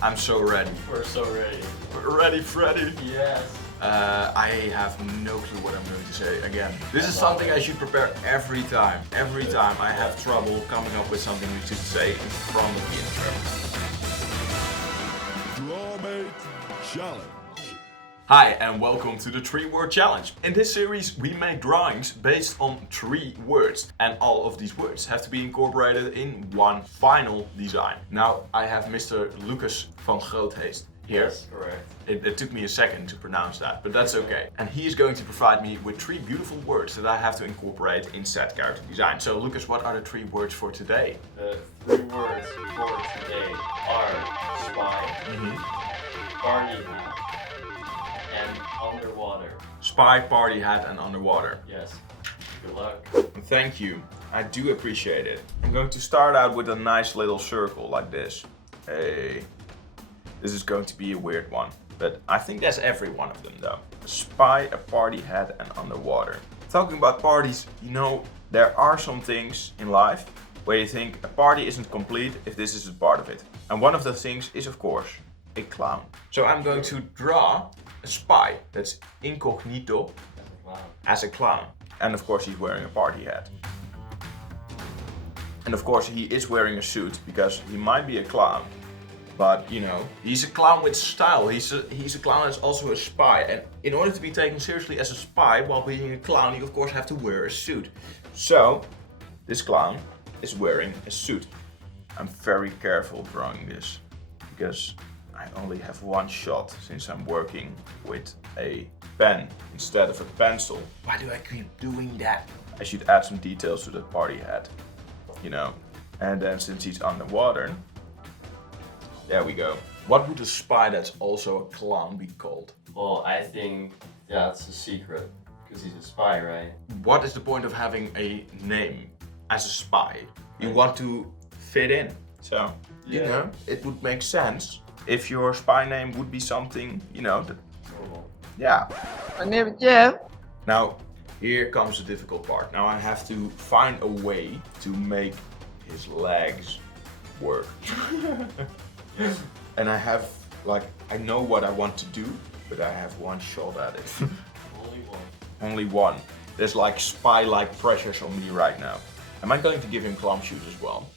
I'm so ready. We're so ready. We're ready, Freddy. Yes. I have no clue what I'm going to say again. This is something I should prepare every time. Every time I have trouble coming up with something we should say in front of the intro. Drawmate Challenge. Hi and welcome to the 3-word challenge. In this series we make drawings based on 3 words and all of these words have to be incorporated in one final design. Now I have Mr. Lucas van Grootheest here. Yes, correct. It took me a second to pronounce that, but that's okay. And he is going to provide me with 3 beautiful words that I have to incorporate in said character design. So Lucas, what are the 3 words for today? The 3 words for today are spy, party hat, and underwater. Spy, party hat and underwater. Yes. Good luck. Thank you. I do appreciate it. I'm going to start out with a nice little circle like this. Hey. This is going to be a weird one, but I think that's every one of them though. A spy, a party hat and underwater. Talking about parties, you know, there are some things in life where you think a party isn't complete if this isn't part of it. And one of the things is of course a clown. So I'm going to draw a spy that's incognito Wow. as a clown. And of course he's wearing a party hat. And of course he is wearing a suit because he might be a clown. But, you know, he's a clown with style. He's a clown that's also a spy. And in order to be taken seriously as a spy while being a clown, you of course have to wear a suit. So, this clown is wearing a suit. I'm very careful drawing this because I only have one shot since I'm working with a pen instead of a pencil. Why do I keep doing that? I should add some details to the party hat, you know. And then since he's underwater, there we go. What would a spy that's also a clown be called? Well, I think that's a secret because he's a spy, right? What is the point of having a name as a spy? You want to fit in. So, you Yeah. know, it would make sense if your spy name would be something, you know, that, yeah. My name is Jeff. Now, here comes the difficult part. Now I have to find a way to make his legs work. And I have, like, I know what I want to do, but I have one shot at it. Only one. Only one. There's like spy-like pressures on me right now. Am I going to give him clown shoes as well?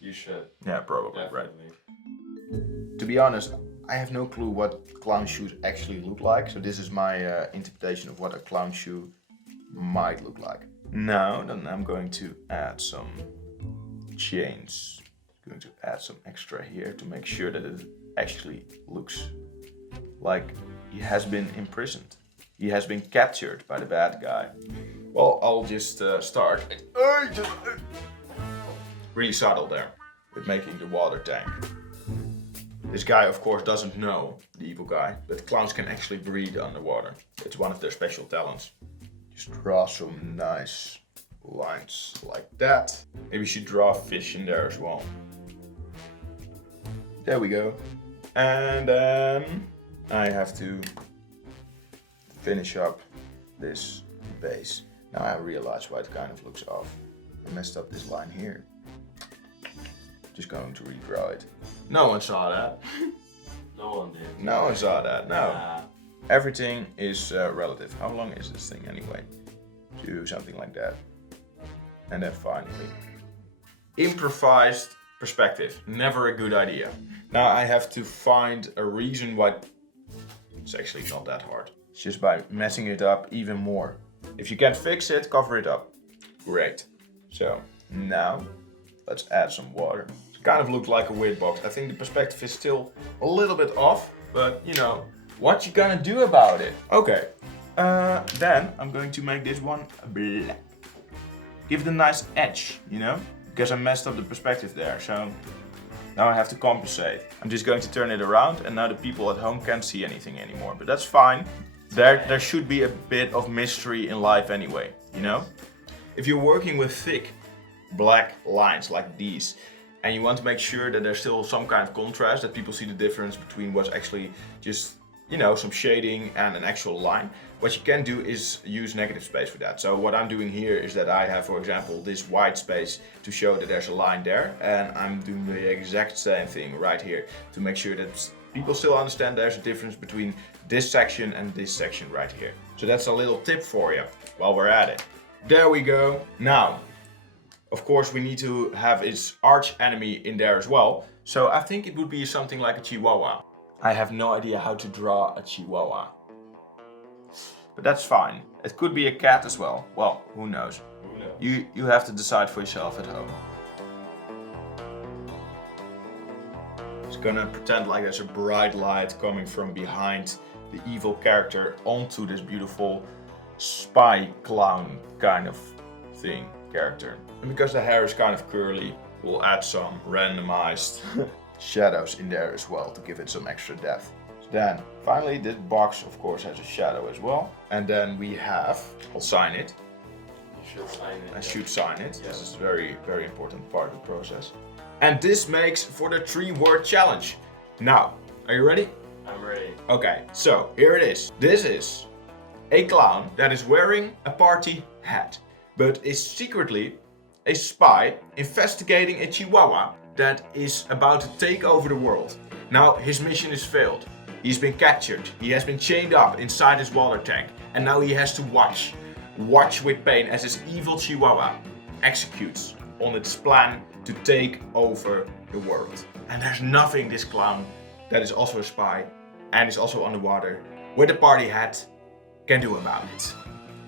You should. Yeah, probably, right. Definitely. To be honest, I have no clue what clown shoes actually look like, so this is my interpretation of what a clown shoe might look like. Now, then I'm going to add some chains. Going to add some extra here to make sure that it actually looks like he has been imprisoned. He has been captured by the bad guy. Well, I'll just start. Really subtle there with making the water tank. This guy, of course, doesn't know, the evil guy, that clowns can actually breathe underwater. It's one of their special talents. Just draw some nice lines like that. Maybe we should draw a fish in there as well. There we go. And then I have to finish up this base. Now I realize why it kind of looks off. I messed up this line here. Just going to redraw it. No one saw that. No one did. No one saw that, no. Nah. Everything is relative. How long is this thing anyway? Do something like that. And then finally, improvised perspective. Never a good idea. Now I have to find a reason why it's actually not that hard. It's just by messing it up even more. If you can't fix it, cover it up. Great. So now let's add some water. It kind of looks like a weird box. I think the perspective is still a little bit off, but you know, what you gonna do about it? Okay. Then I'm going to make this one black. Give it a nice edge, you know? Because I messed up the perspective there, so now I have to compensate. I'm just going to turn it around and now the people at home can't see anything anymore, but that's fine. There should be a bit of mystery in life anyway, you know? If you're working with thick black lines like these and you want to make sure that there's still some kind of contrast, that people see the difference between what's actually just you know, some shading and an actual line, what you can do is use negative space for that. So what I'm doing here is that I have, for example, this white space to show that there's a line there, and I'm doing the exact same thing right here to make sure that people still understand there's a difference between this section and this section right here. So that's a little tip for you while we're at it. There we go. Now, of course, we need to have its arch enemy in there as well. So I think it would be something like a chihuahua. I have no idea how to draw a chihuahua, but that's fine. It could be a cat as well. Well, who knows? Who knows? You have to decide for yourself at home. It's gonna pretend like there's a bright light coming from behind the evil character onto this beautiful spy clown kind of thing character. And because the hair is kind of curly, we'll add some randomized shadows in there as well to give it some extra depth. Then finally this box of course has a shadow as well. And then we have, I'll sign it. You should sign it. I should sign it. Yeah. This is a very, very important part of the process. And this makes for the 3-word challenge. Now, are you ready? I'm ready. Okay, so here it is. This is a clown that is wearing a party hat, but is secretly a spy investigating a chihuahua that is about to take over the world. Now his mission is failed. He's been captured. He has been chained up inside his water tank, and now he has to watch with pain as this evil chihuahua executes on its plan to take over the world. And there's nothing this clown that is also a spy and is also underwater with a party hat can do about it.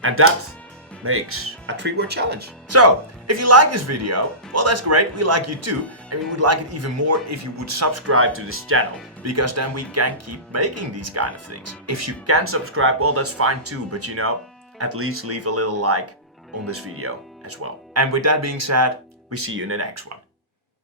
And that makes a 3-word challenge. So, if you like this video, well that's great, we like you too. And we would like it even more if you would subscribe to this channel, because then we can keep making these kind of things. If you can't subscribe, well that's fine too, but you know, at least leave a little like on this video as well. And with that being said, we see you in the next one.